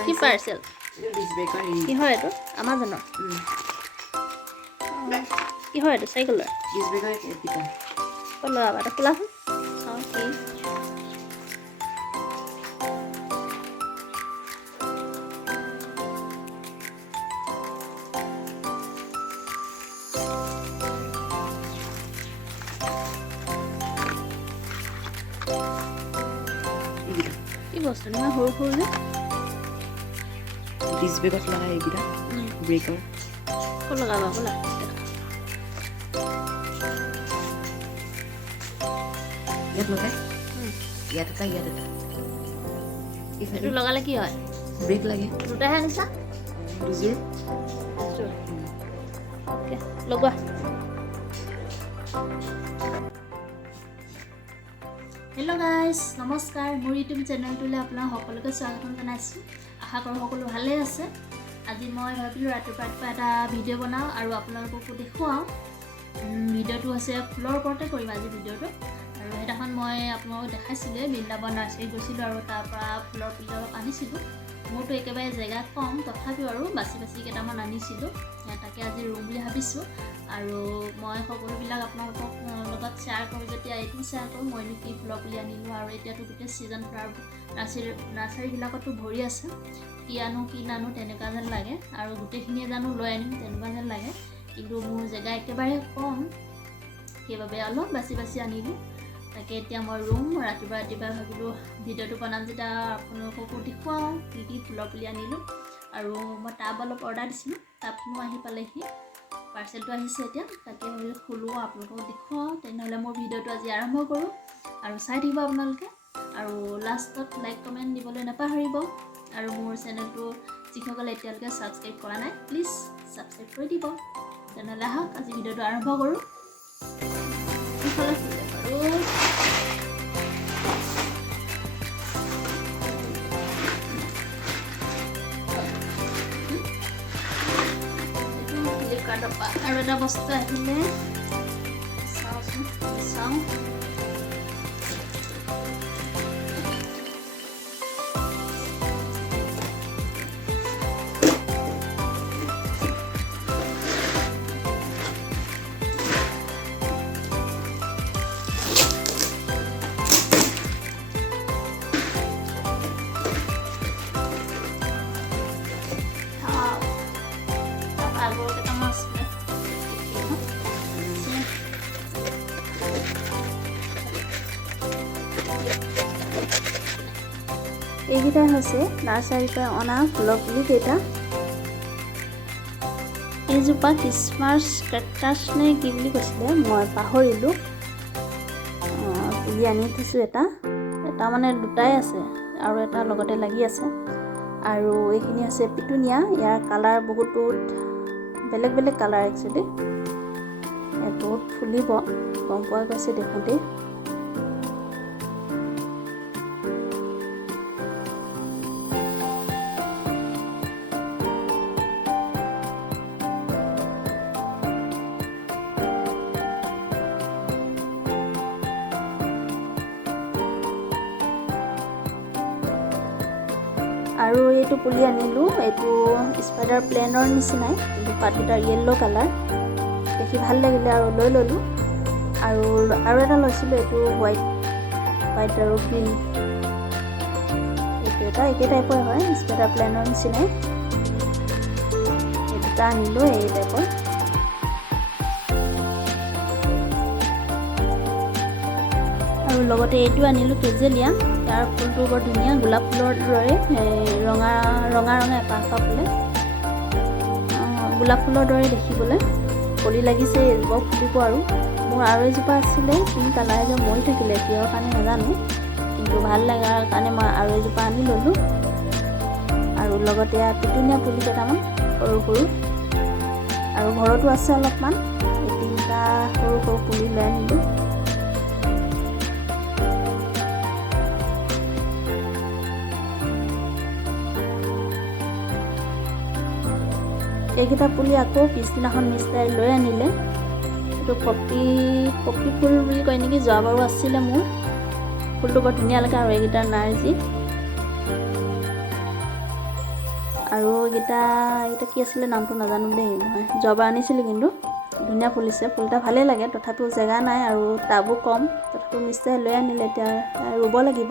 কি পাৰ্চেল কি হয় এইটো আমাজনৰ কি হয় এইটো চাইকেলৰ খোলা এটা খোলাচোন চাওঁ কি কি বস্তু ইমান সৰু সৰু যে ডিছ বেগত লগাই এইকেইটা ব্ৰেকৰ ক'ত লগাবা বোলা ইয়াত লগাই ইয়াত এটা এইটো লগালে কি হয় ব্ৰেক লাগে দুটাহে আনিছা দুযোৰ অ'কে লগোৱা হেল্ল' গাইজ নমস্কাৰ মোৰ ইউটিউব চেনেলটোলৈ আপোনাক সকলোকে স্বাগতম জনাইছোঁ আশা কৰোঁ সকলো ভালেই আছে আজি মই ভাবিলোঁ ৰাতিপুৱা এটা ভিডিঅ' বনাওঁ আৰু আপোনালোককো দেখুৱাওঁ ভিডিঅ'টো হৈছে ফুলৰ ওপৰতে কৰিম আজি ভিডিঅ'টো আৰু সেইদিনাখন মই আপোনালোকক দেখাইছিলোঁ বৃন্দাবন নাৰ্চাৰীত গৈছিলোঁ আৰু তাৰপৰা ফুলৰ পুলি অলপ আনিছিলোঁ মোৰতো একেবাৰে জেগা কম তথাপিও আৰু বাছি কেইটামান আনিছিলোঁ তাকে আজি ৰুম বুলি ভাবিছোঁ আৰু মই সকলোবিলাক আপোনালোকক লগত শ্বেয়াৰ কৰোঁ যেতিয়া এইটো শ্বেয়াৰ কৰোঁ মইনো কি ফুলৰ পুলি আনিলোঁ আৰু এতিয়াতো গোটেই ছিজন ফ্লাৱাৰ নাৰ্চাৰীবিলাকতো ভৰি আছে কি আনো কি নানো তেনেকুৱা যেন লাগে আৰু গোটেইখিনিয়ে জানো লৈ আনিম তেনেকুৱা যেন লাগে কিন্তু মোৰ জেগা একেবাৰে কম সেইবাবে অলপ বাছি আনিলোঁ তাকে এতিয়া মই ৰুম ৰাতিপুৱা ভাবিলোঁ ভিডিঅ'টো বনাম যেতিয়া আপোনালোককো দেখুৱাওঁ কি ফুলৰ পুলি আনিলোঁ আৰু মই টাব অলপ অৰ্ডাৰ দিছিলোঁ টাবখিনিও আহি পালেহি পাৰ্চেলটো আহিছে এতিয়া তাকে ভাবিলোঁ খোলোঁ আপোনালোকক দেখুৱাওঁ তেনেহ'লে মোৰ ভিডিঅ'টো আজি আৰম্ভ কৰোঁ আৰু চাই থাকিব আপোনালোকে আৰু লাষ্টত লাইক কমেণ্ট দিবলৈ নাপাহৰিব আৰু মোৰ চেনেলটো যিসকলে এতিয়ালৈকে ছাবস্ক্ৰাইব কৰা নাই প্লিজ ছাবস্ক্ৰাইব কৰি দিব তেনেহ'লে আহক আজি ভিডিঅ'টো আৰম্ভ কৰোঁ আৰু এটা বস্তু আহিলে চাওঁ এইকেইটা হৈছে নাৰ্চাৰীৰ পৰা অনা ফুলৰ পুলি কেইটা এইজোপা খ্ৰীষ্টমাছ কেকটাছ নে কি বুলি কৈছিলে মই পাহৰিলোঁ পুলি আনি থৈছোঁ এটা মানে দুটাই আছে আৰু এটা লগতে লাগি আছে আৰু এইখিনি আছে পিটুনিয়া ইয়াৰ কালাৰ বহুতো বেলেগ কালাৰ একচুৱেলি বহুত ফুলিব গম পোৱা গৈছে দেখোঁতেই আৰু এইটো পুলি আনিলোঁ এইটো স্পাইডাৰ প্লেনৰ নিচিনাই কিন্তু পাতকেইটাৰ য়েল্ল' কালাৰ দেখি ভাল লাগিলে আৰু লৈ ল'লোঁ আৰু এটা লৈছিলোঁ এইটো হোৱাইট আৰু গ্ৰীণ এইটো এটা একে টাইপৰ হয় স্পাইডাৰ প্লেনৰ নিচিনাই এই দুটা আনিলোঁ এই টাইপৰ আৰু লগতে এইটো আনিলোঁ কেজেলিয়া তাৰ ফুলটো বৰ ধুনীয়া গোলাপ ফুলৰ দৰে ৰঙা এপাহ ফুলে গোলাপ ফুলৰ দৰে দেখিবলৈ কলি লাগিছে এজোপা ফুলিব আৰু মোৰ আৰু এজোপা আছিলে পিংক কালাৰ যে মৰি থাকিলে কিহৰ কাৰণে নাজানো কিন্তু ভাল লগাৰ কাৰণে মই আৰু এজোপা আনি ল'লোঁ আৰু লগতে পিটুনিয়া পুলি কেইটামান সৰু আৰু ঘৰতো আছে অলপমান এই তিনিটা সৰু পুলি লৈ আনিলোঁ এইকেইটা পুলি আকৌ পিছদিনাখন মিষ্টাই লৈ আনিলে এইটো পপি ফুল বুলি কয় নেকি যোৱাবাৰো আছিলে মোৰ ফুলটো বৰ ধুনীয়া লাগে আৰু এইকেইটাৰ নাৰ্জি এইকেইটা কি আছিলে নামটো নাজানো দেই মই যোৱাবাৰ আনিছিলোঁ কিন্তু ধুনীয়া ফুলিছে ফুলটা ভালেই লাগে তথাপিও জেগা নাই আৰু টাবো কম তথাপিও মিষ্টাৰে লৈ আনিলে এতিয়া ৰুব লাগিব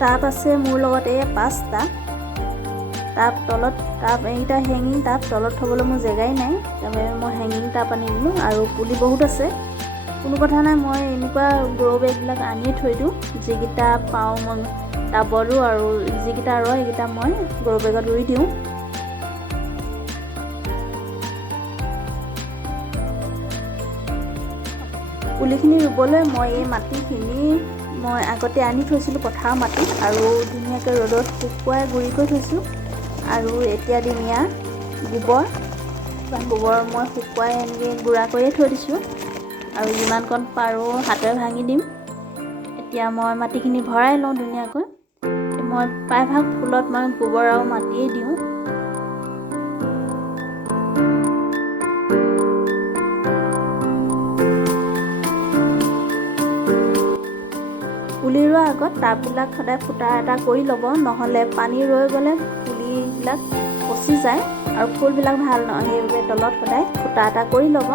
টাব আছে মোৰ লগত এই 5টা টাব তলত টাব এইটা হেঙিং টাব তলত থবলৈ মোৰ জেগাই নাই তাৰবাবে মই হেঙিং টাব আনি দিলোঁ আৰু পুলি বহুত আছে কোনো কথা নাই মই এনেকুৱা গ্ৰ' বেগবিলাক আনিয়ে থৈ দিওঁ যিকেইটা পাওঁ মই টাবৰো আৰু যিকেইটা ৰয় সেইকেইটা মই গ্ৰ' বেগত ৰুই দিওঁ পুলিখিনি ৰুবলৈ মই এই মাটিখিনি মই আগতে আনি থৈছিলোঁ পথাৰৰ মাটি আৰু ধুনীয়াকৈ ৰ'দত শুকুৱাই গুড়ি কৰি থৈছোঁ আৰু এতিয়া দিম ইয়াৰ গোবৰ মই শুকুৱাই এনেকৈ গুড়া কৰিয়ে থৈ দিছোঁ আৰু যিমানকণ পাৰোঁ হাতেৰে ভাঙি দিম এতিয়া মই মাটিখিনি ভৰাই লওঁ ধুনীয়াকৈ মই প্ৰায়ভাগ ফুলত মই গোবৰ আৰু মাটিয়েই দিওঁ পুলি ৰোৱাৰ আগত টাববিলাক সদায় ফুটা এটা কৰি ল'ব নহ'লে পানী ৰৈ গ'লে পুলিবিলাক পচি যায় আৰু ফুলবিলাক ভাল নহয় সেইবাবে তলত সদায় ফুটা এটা কৰি ল'ব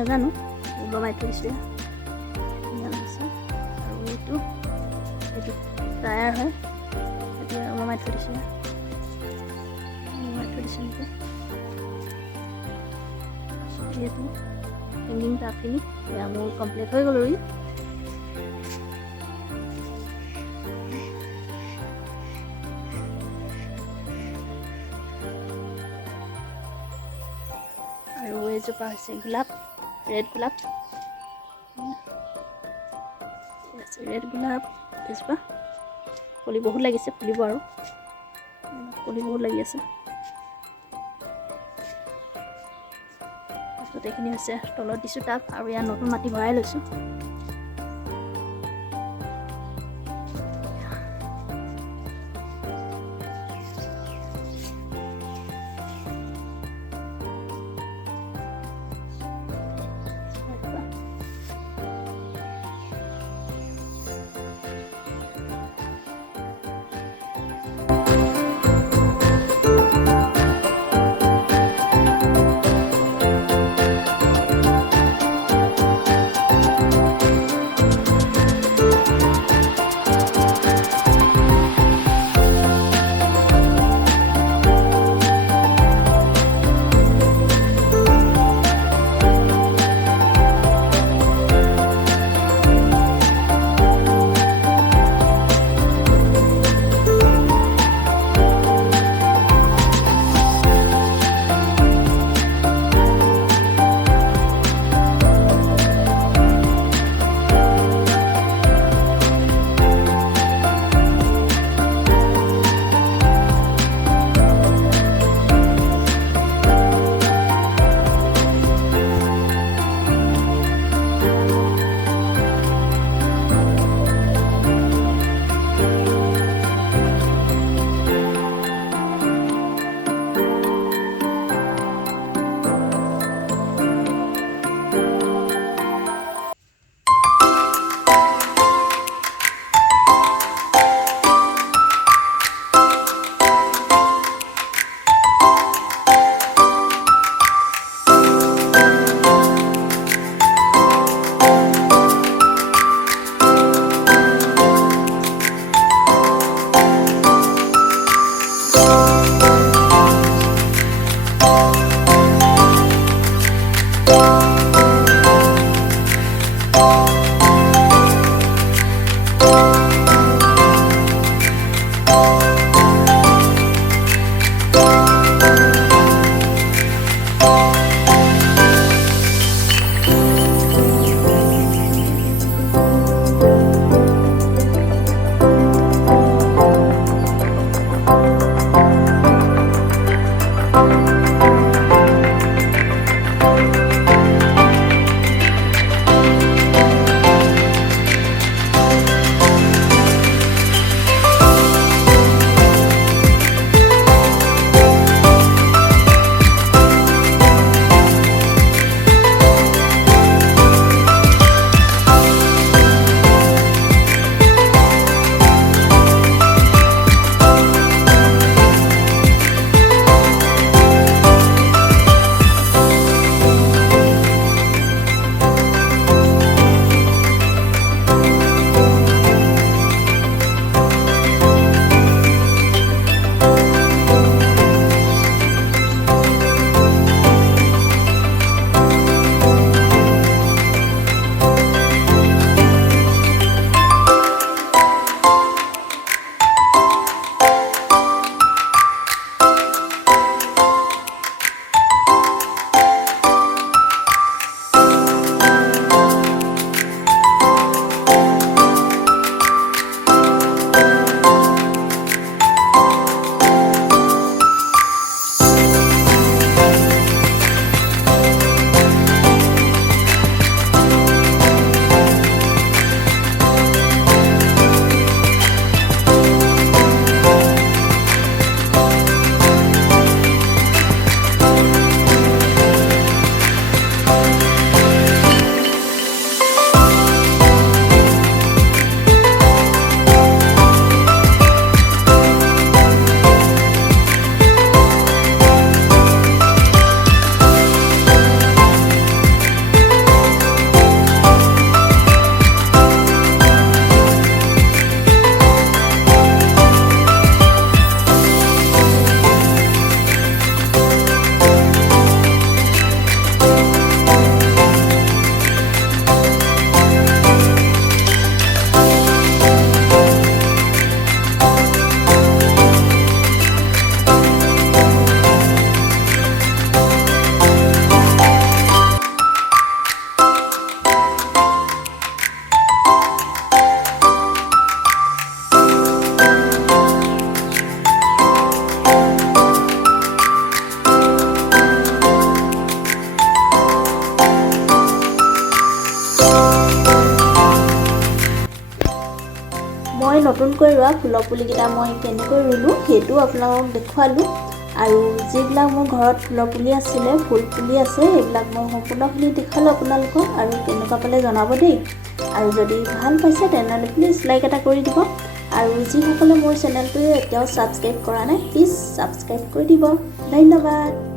নাজানো ওলমাই থৈ দিছোঁ আৰু এইটো টায়াৰ হয় সেইটো ওলমাই থৈ দিছোঁ নেকি যিহেতু হেংগিং টাপখিনি এয়া মোৰ কমপ্লিট হৈ গ'ল আৰু এইজোপা হৈছে গোলাপ ৰেড গোলাপ ৰেড গোলাপ এজোপা পুলি বহুত লাগিছে ফুলিব আৰু পুলি বহুত লাগি আছে তাৰপিছত এইখিনি হৈছে তলত দিছোঁ টাব আৰু ইয়াত নতুন মাটি ভৰাই লৈছোঁ নতুনকৈ ৰোৱা ফুলৰ পুলিকেইটা মই কেনেকৈ ৰুলোঁ সেইটো আপোনালোকক দেখুৱালোঁ। আৰু যিবিলাক মোৰ ঘৰত ফুলৰ পুলি আছিলে, ফুল পুলি আছে, সেইবিলাক মই সম্পূৰ্ণখিনি দেখালোঁ আপোনালোকক। আৰু কেনেকুৱা পালে জনাব দেই। আৰু যদি ভাল পাইছে তেনেহ'লে প্লিজ লাইক এটা কৰি দিব। আৰু যিসকলে মোৰ চেনেলটো এতিয়াও ছাবস্ক্ৰাইব কৰা নাই, প্লিজ ছাবস্ক্ৰাইব কৰি দিব। ধন্যবাদ।